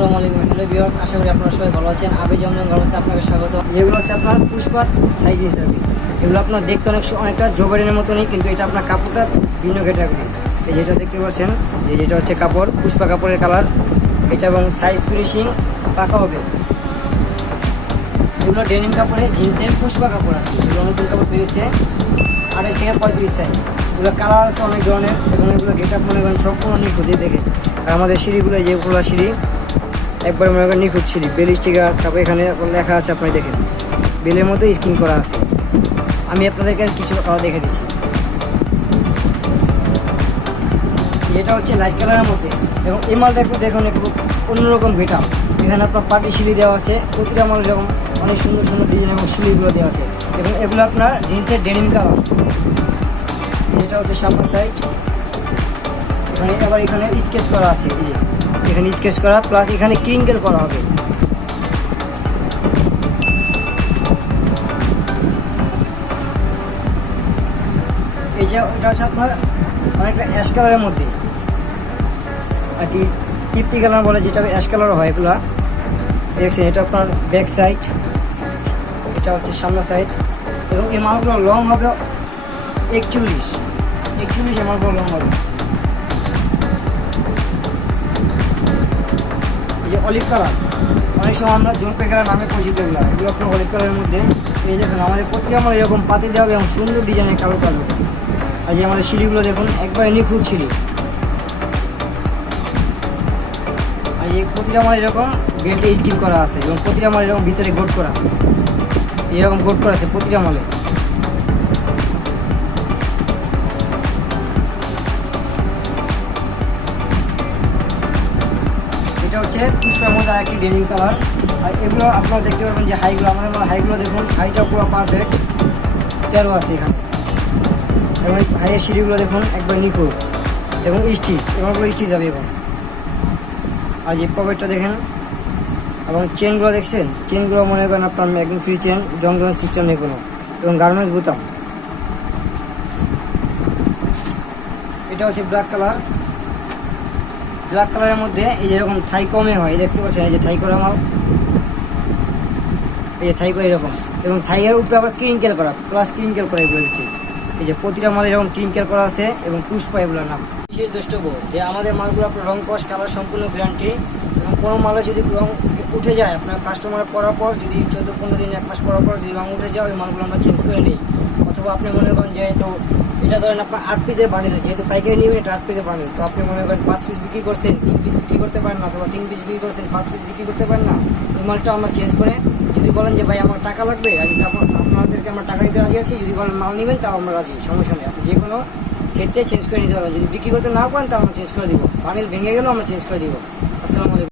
আসসালামু আলাইকুম hello viewers, আশা করি আপনারা সবাই ভালো আছেন। আবে যেমন অবস্থা আপনাকে স্বাগত। এগুলো হচ্ছে আপনার পুষ্পাত থাই জিন্স আর। এগুলো আপনার দেখতে অনেক অনেকটা জোবারিনের মতনই, কিন্তু এটা আপনার কাপড়টা ভিন্ন ক্যাটাগরি। এই যেটা দেখতে পাচ্ছেন যে যেটা হচ্ছে কাপড়, পুষ্পা কাপড়ের কালার। এটা এবং সাইজ ফিনিশিং পাকা হবে। এগুলো ডেনিম কাপড়ে জিন্সের পুষ্পা কাপড় আছে এগুলো নতুন কাপড় বেরিয়েছে আঠাশ থেকে পঁয়ত্রিশ সাইজ এগুলো কালার আছে অনেক ধরনের, এবং এগুলো গেট আপ মনে করেন সম্পূর্ণ এই দেখে আর আমাদের সিঁড়িগুলো যেগুলো সিঁড়ি একবার মনে করেন নিখুঁত সিঁড়ি বেল স্টিকার, তারপর এখানে লেখা আছে আপনি দেখেন। বেলের মধ্যে স্ক্রিন করা আছে। আমি আপনাদেরকে কিছু কালার দেখে দিচ্ছি। এটা হচ্ছে লাইট কালারের মধ্যে। এবং এই মালটা একটু দেখুন, একটু অন্যরকম ভিটাম এখানে আপনার পাটি শিলি দেওয়া আছে। প্রতিটা মাল যেমন অনেক সুন্দর সুন্দর ডিজাইন এবং শিলিগুলো দেওয়া আছে। এবং এগুলো আপনার জিন্সের ডেনিম কালার এটা হচ্ছে সামনের সাইড এখানে আবার এখানে স্কেচ করা আছে, এই যে। এখানে স্কেচ করা প্লাস এখানে ক্রিঙ্কেল করা হবে। এই যে এটা হচ্ছে আপনার অনেকটা অ্যাশ কালারের মধ্যে। আর কি টিপটি কালার বলে যেটা অ্যাশ কালার হয় এগুলা। দেখছেন, এটা আপনার ব্যাক সাইড এটা হচ্ছে সামনের সাইড এবং এই মালগুলো লং হবে একচল্লিশ। একচল্লিশ মালগুলো লং হবে। যে অলিভ কালার। অনেক সময় আমরা জলপাই কালার নামে পরিচিত এগুলো এগুলো অলিভ কালারের মধ্যে, এই দেখুন, আমাদের প্রতিটা আমার এরকম পাতি দেওয়া হবে এবং সুন্দর ডিজাইনের কালো কালো আর যে আমাদের সিঁড়িগুলো দেখুন, একবার একবারে নিখুঁত সিঁড়ি। আর এই প্রতিটা আমার এরকম বেল্টে স্কিপ করা আছে এবং প্রতিটা আমার এরকম ভিতরে গোট করা। এরকম গোট করা আছে প্রতিটা মালে হচ্ছে পুষ্পার মধ্যে আরেকটি ডেনিং কালার আর এগুলো আপনারা দেখতে পারবেন যে হাইগুলো আমাদের হাইগুলো দেখুন হাইটা পুরো পারফেক্ট তেরো আছে এখানে। এবং হাইয়ের সিঁড়িগুলো দেখুন, একবার নিখুঁত। এবং স্টিচ এবং পুরো স্টিচ হবে এবং আর যে পকেটটা দেখেন, এবং চেনগুলো দেখছেন? চেনগুলো মনে করেন আপনার একদম ফ্রি চেন জমজমের সিস্টেম নেই কোনো। এবং গার্মেন্টস বোতাম। এটা হচ্ছে ব্ল্যাক কালার ব্ল্যাক কালারের মধ্যে এই যেরকম থাই কমে হয়, দেখতে পাচ্ছেন এই যে থাই করা মাল এই যে থাই এরকম। এবং থাইয়ের উপরে আবার ক্রিঙ্কেল করা, প্লাস ক্রিঙ্কেল করা এগুলো হচ্ছে। এই যে প্রতিটা মাল এরকম ক্রিঙ্কেল করা আছে এবং পুষ্পা এগুলোর নাম। বিশেষ দ্রষ্টব্য যে আমাদের মালগুলো আপনার রং কষ কালার সম্পূর্ণ গ্যারান্টি এবং কোনো মালে যদি রং উঠে যায়। আপনার কাস্টমার করার পর যদি চোদ্দ পনেরো দিন, এক মাস পরার পর যদি রং উঠে যায়, ওই মালগুলো আমরা চেঞ্জ করে নিই। অথবা আপনি মনে করেন যে, তো এটা ধরেন আপনার আট পিসের বানিয়ে যেহেতু পাইকারি নেবেন, এটা আট পিসের বানিয়ে তো আপনি মনে করেন পাঁচ পিস বিক্রি করছেন, তিন পিস বিক্রি করতে পারেন না, অথবা তিন পিস বিক্রি করছেন, পাঁচ পিস বিক্রি করতে পারেন না, ওই মালটা আমরা চেঞ্জ করে, যদি বলেন যে, ভাই, আমার টাকা লাগবে, আমি আপনাদেরকে আমরা টাকা দিতে রাজি আছি। যদি বলেন মাল নেবেন, তাও আমরা রাজি, সমস্যা নেই। আপনি যে কোনো ক্ষেত্রে চেঞ্জ করে নিতে পারবেন যদি বিক্রি করতে না পারেন, তাও আমরা চেঞ্জ করে দিব। বানিল ভেঙে গেলেও আমরা চেঞ্জ করে দিব। আসসালামু আলাইকুম।